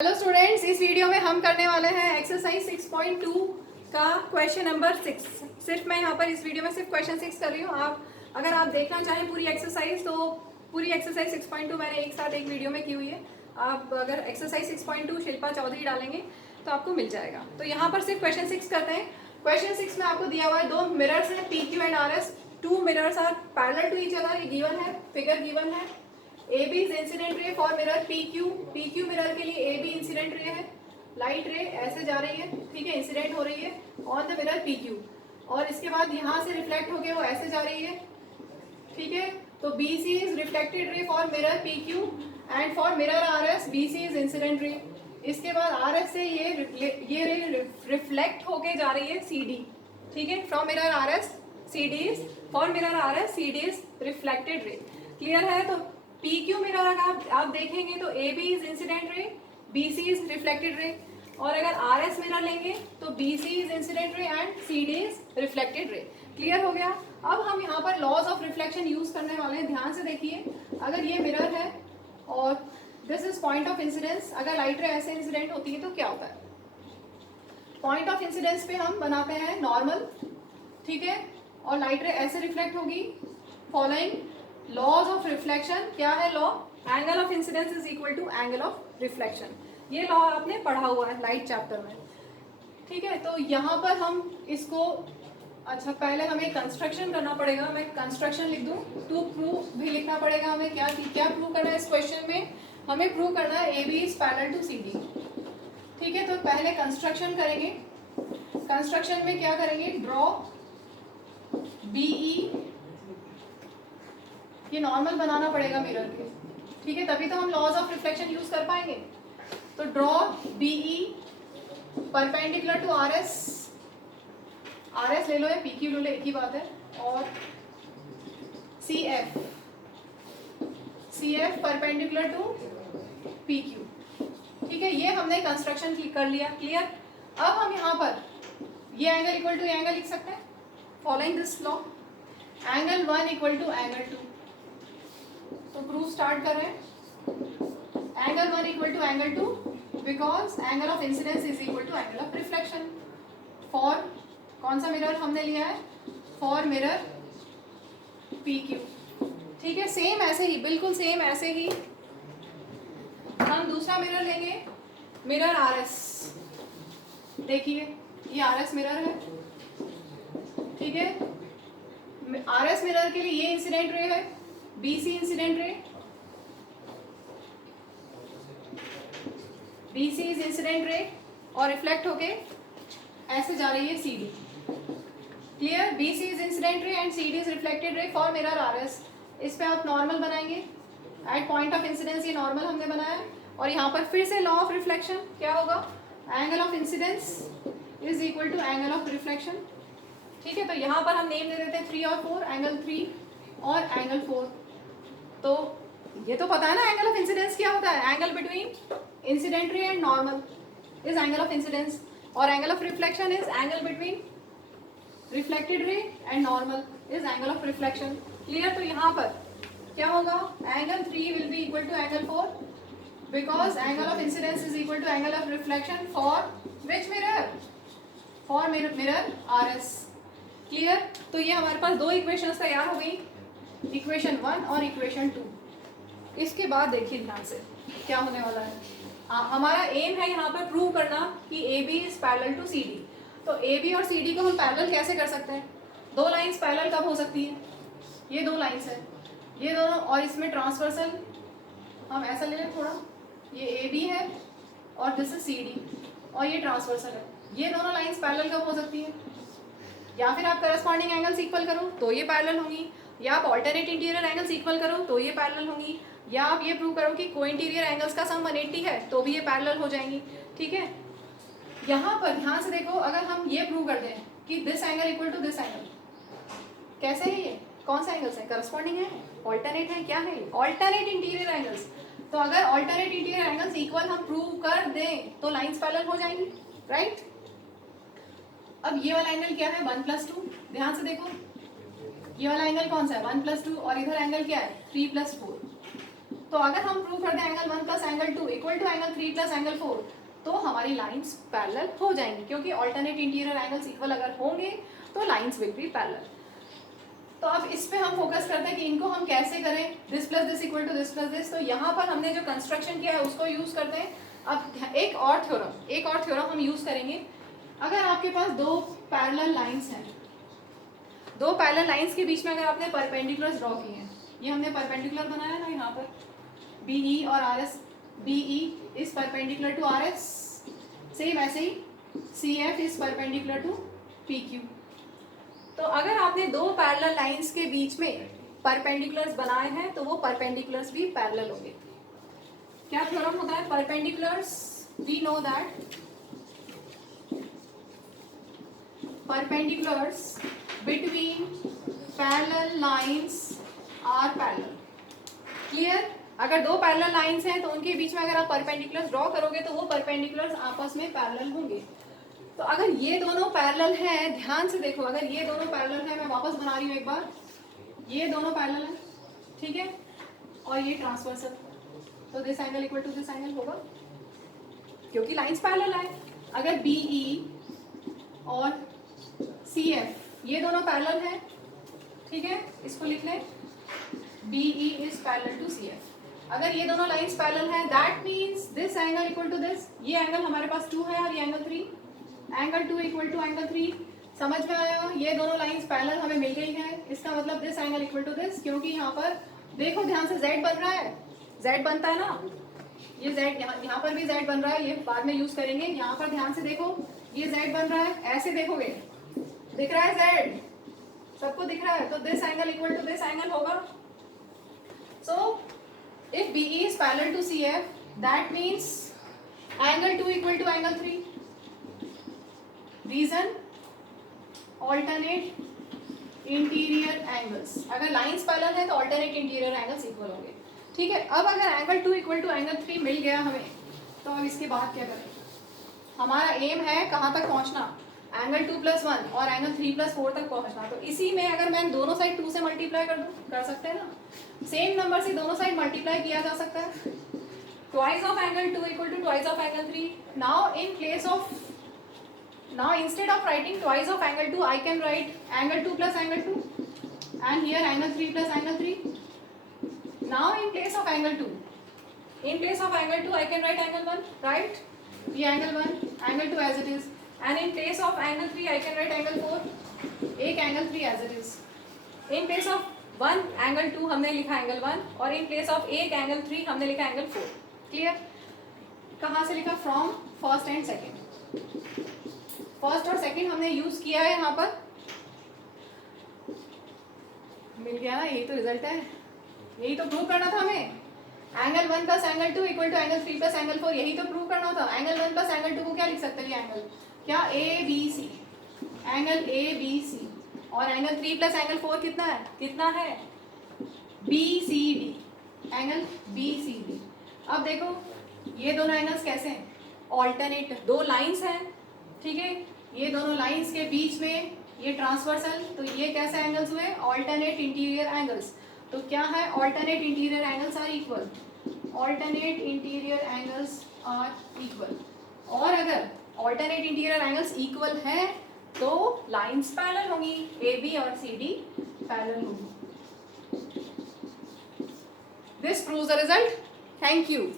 Hello students, इस video में हम करने वाले हैं एक्सरसाइज 6.2 का क्वेश्चन नंबर 6। सिर्फ मैं यहाँ पर इस वीडियो में सिर्फ क्वेश्चन 6 कर रही हूँ। अगर आप देखना चाहें पूरी एक्सरसाइज तो पूरी एक्सरसाइज 6.2 मैंने एक साथ एक वीडियो में की हुई है। आप अगर एक्सरसाइज 6.2 शिल्पा चौधरी डालेंगे तो आपको मिल जाएगा। तो यहाँ पर सिर्फ क्वेश्चन 6 करते हैं। क्वेश्चन 6 में आपको दिया हुआ है दो मिरर्स हैं PQ and RS। Two mirrors are parallel to each other. ये गिवन है, फिगर गिवन है। AB is incident ray for mirror PQ mirror के लिए AB इंसिडेंट रे है। लाइट रे ऐसे जा रही है, ठीक है, इंसिडेंट हो रही है ऑन द मिरर PQ, और इसके बाद यहाँ से रिफ्लेक्ट होके वो ऐसे जा रही है, ठीक है। तो BC is reflected ray for mirror PQ and for mirror RS BC is incident रे। इसके बाद RS से ये रे रिफ्लेक्ट होके जा रही है CD, ठीक है। From mirror RS CD is for mirror RS CD is reflected ray. Clear है? तो PQ मिरर अगर आप देखेंगे तो AB इज इंसिडेंट रे, BC इज रिफ्लेक्टेड रे, और अगर RS मिरर लेंगे तो BC is incident ray and CD is reflected ray. Clear हो गया? अब हम यहाँ पर लॉज ऑफ रिफ्लेक्शन यूज करने वाले हैं। ध्यान से देखिए, अगर ये मिरर है और this is point of incidence, अगर लाइट रे ऐसे इंसिडेंट होती है तो क्या होता है? पॉइंट ऑफ इंसिडेंस पे हम बनाते हैं नॉर्मल, ठीक है, और लाइट रे ऐसे रिफ्लेक्ट होगी फॉलोइंग लॉज ऑफ रिफ्लेक्शन। क्या है law? Angle of incidence is equal to angle of reflection. ये लॉ आपने पढ़ा हुआ है लाइट चैप्टर में, ठीक है। तो यहाँ पर हम इसको, अच्छा पहले हमें कंस्ट्रक्शन करना पड़ेगा। मैं कंस्ट्रक्शन लिख दूँ, टू प्रूव भी लिखना पड़ेगा हमें। क्या प्रूव करना है इस क्वेश्चन में? हमें प्रूव करना है AB is parallel to CD, ठीक है। तो पहले कंस्ट्रक्शन करेंगे। कंस्ट्रक्शन में क्या करेंगे? ड्रॉ BE, ये नॉर्मल बनाना पड़ेगा मिरर के, ठीक है, तभी तो हम लॉज ऑफ रिफ्लेक्शन यूज कर पाएंगे। तो draw BE perpendicular to RS ले लो या PQ ले लो, एक ही बात है, और CF परपेंडिकुलर टू PQ, ठीक है। ये हमने कंस्ट्रक्शन कर लिया। क्लियर? अब हम यहाँ पर ये एंगल इक्वल टू ये एंगल लिख सकते हैं following this law, angle 1 equal to angle 2। तो प्रूफ स्टार्ट कर रहे हैं। Angle 1 equal to angle 2 because angle of incidence is equal to angle of reflection for कौन सा मिरर हमने लिया है? फॉर मिरर PQ, ठीक है। सेम ऐसे ही, बिल्कुल सेम ऐसे ही हम दूसरा मिरर लेंगे, मिरर RS। देखिए ये RS मिरर है, ठीक है। RS मिरर के लिए ये इंसिडेंट रे है, BC incident ray, BC is incident रे, और रिफ्लेक्ट होके ऐसे जा रही है CD। Clear? BC is incident ray and CD is reflected ray for mirror RS। इस पे आप नॉर्मल बनाएंगे एट पॉइंट ऑफ इंसिडेंस, ये नॉर्मल हमने बनाया। और यहाँ पर फिर से लॉ ऑफ रिफ्लेक्शन क्या होगा? Angle of incidence is equal to angle of reflection, ठीक है। तो यहाँ पर हम नेम दे देते हैं 3 और 4, एंगल 3 और एंगल 4। तो ये तो पता है ना एंगल ऑफ इंसिडेंस क्या होता है? Angle between incident ray and normal is angle of incidence, और angle of reflection is angle between reflected ray and normal is angle of reflection. Clear? तो यहाँ पर क्या होगा? Angle 3 will be equal to angle 4 because angle of incidence is equal to angle of reflection for which mirror? For mirror RS। Clear? तो ये हमारे पास दो equations तैयार हो गई, इक्वेशन 1 और इक्वेशन 2। इसके बाद देखिए ध्यान से क्या होने वाला है। हमारा एम है यहाँ पर प्रूव करना कि AB is parallel to CD। तो AB और CD को हम पैरेलल कैसे कर सकते हैं? दो लाइंस पैरेलल कब हो सकती है? ये दो लाइंस है, ये दोनों, और इसमें ट्रांसवर्सल हम ऐसा ले लें थोड़ा, ये AB है और दिस इज CD, और ये ट्रांसवर्सल है। ये दोनों लाइंस पैरेलल कब हो सकती है? या फिर आप करस्पॉन्डिंग एंगल्स इक्वल करो तो ये पैरेलल होंगी, या आप ऑल्टरनेट इंटीरियर एंगल्स इक्वल करो तो ये पैरेलल होंगी, या आप ये प्रूव करो कि को इंटीरियर एंगल्स का सम 180 है तो भी ये पैरेलल हो जाएंगी, ठीक है। यहाँ पर ध्यान से देखो, अगर हम ये प्रूव कर दें कि this angle equal to this angle, कैसे है ये? कौन सा एंगल्स है? करस्पॉन्डिंग है, ऑल्टरनेट है, क्या है? Alternate interior angles. तो अगर ऑल्टरनेट इंटीरियर एंगल्स इक्वल हम प्रूव कर दें तो लाइंस पैरेलल हो जाएंगी, राइट। अब ये वाला एंगल क्या है? 1+2। ध्यान से देखो, ये वाला एंगल कौन सा है? 1+2, और इधर एंगल क्या है? 3+4। तो अगर हम प्रूव कर दें angle 1 plus angle 2 equal to angle 3 plus angle 4, तो हमारी लाइंस पैरेलल हो जाएंगी, क्योंकि ऑल्टरनेट इंटीरियर एंगल्स इक्वल अगर होंगे तो लाइंस विल बी पैरेलल। तो अब इस पे हम फोकस करते हैं कि इनको हम कैसे करें, this plus this equal to this plus this. तो यहाँ पर हमने जो कंस्ट्रक्शन किया है उसको यूज करते हैं। अब एक और थ्योरम हम यूज करेंगे। अगर आपके पास दो पैरेलल लाइंस हैं, दो पैरेलल लाइंस के बीच में अगर आपने परपेंडिकुलर्स ड्रॉ किए हैं, ये हमने परपेंडिकुलर बनाया ना यहाँ पर BE और RS, BE is perpendicular to RS, same ऐसे ही CF is perpendicular to PQ। तो अगर आपने दो पैरेलल लाइंस के बीच में परपेंडिकुलर्स बनाए हैं तो वो परपेंडिकुलर्स भी पैरेलल होंगे। क्या थ्योरम होता है? Perpendiculars, we know that perpendiculars between parallel lines are parallel। Clear? अगर दो पैरेलल लाइंस हैं तो उनके बीच में अगर आप परपेंडिकुलर्स ड्रॉ करोगे तो वो परपेंडिकुलर्स आपस में पैरेलल होंगे। तो अगर ये दोनों पैरेलल हैं, ध्यान से देखो, अगर ये दोनों पैरेलल हैं, मैं वापस बना रही हूँ एक बार, ये दोनों पैरेलल हैं, ठीक है, और ये ट्रांसवर्सल, तो this angle equal to this angle होगा, क्योंकि लाइंस पैरेलल है। अगर BE और CF ये दोनों पैरेलल हैं, ठीक है, इसको लिख लें, BE is parallel to CF। अगर ये दोनों लाइंस पैरेलल हैं, that means this angle equal to this, ये एंगल हमारे पास 2 है और ये angle 3, angle 2 equal to angle 3। समझ में आया? ये दोनों लाइंस पैरेलल हमें मिल गई है, इसका मतलब this angle equal to this, क्योंकि यहाँ पर देखो ध्यान से Z बन रहा है, Z बनता है ना, ये Z यहाँ पर भी Z बन रहा है, ये बाद में यूज करेंगे। यहाँ पर ध्यान से देखो, ये Z बन रहा है, ऐसे देखोगे दिख रहा है Z, सबको दिख रहा है, तो this angle equal to this angle होगा। So if BE is parallel to CF, that means angle 2 equal to angle 3. Reason, alternate interior angles। अगर लाइंस पैरेलल है तो alternate interior angles इक्वल होंगे, ठीक है। अब अगर एंगल 2 इक्वल टू एंगल 3 मिल गया हमें, तो अब इसके बाद क्या करें? हमारा एम है कहाँ तक पहुँचना, एंगल 2 + 1 और एंगल 3 + 4 तक पहुँचना। तो इसी में अगर मैं दोनों साइड 2 से मल्टीप्लाई कर दूँ, कर सकते हैं ना, सेम नंबर से दोनों साइड मल्टीप्लाई किया जा सकता है। Twice of angle 2 equal to twice of angle 3। Now in place of, now instead of writing twice of angle 2, I can write angle 2 plus angle 2 and here angle 3 plus angle 3. Now in place of angle 2, I can write angle 1, right? ये angle 1, angle 2 as it is, and in place of angle 3 I can write angle 4, एक angle 3 as it is. In place of 1 angle 2 हमने लिखा angle 1 और in place of एक angle 3 हमने लिखा angle 4। Clear? कहाँ से लिखा? From first and second। First और सेकंड हमने यूज किया है, यहाँ पर मिल गया ना, यही तो रिजल्ट है, यही तो प्रूव करना था हमें। Angle 1 plus angle 2 equal to angle 3 plus angle 4, यही तो प्रूव करना था। एंगल 1 प्लस एंगल 2 को क्या लिख सकते हैं? एंगल क्या? ABC, एंगल ABC, और एंगल 3 प्लस एंगल 4 कितना है? कितना है? BCD, angle BCD। अब देखो ये दोनों एंगल्स कैसे हैं? ऑल्टरनेट, दो लाइंस हैं, ठीक है, ये दोनों लाइंस के बीच में ये ट्रांसवर्सल, तो ये कैसे एंगल्स हुए? Alternate interior angles. तो क्या है? Alternate interior angles are equal, alternate interior angles are equal. और अगर ऑल्टरनेट इंटीरियर एंगल्स इक्वल है तो लाइंस पैरेलल होंगी, AB और CD पैरेलल होंगी। This proves the result. Thank you.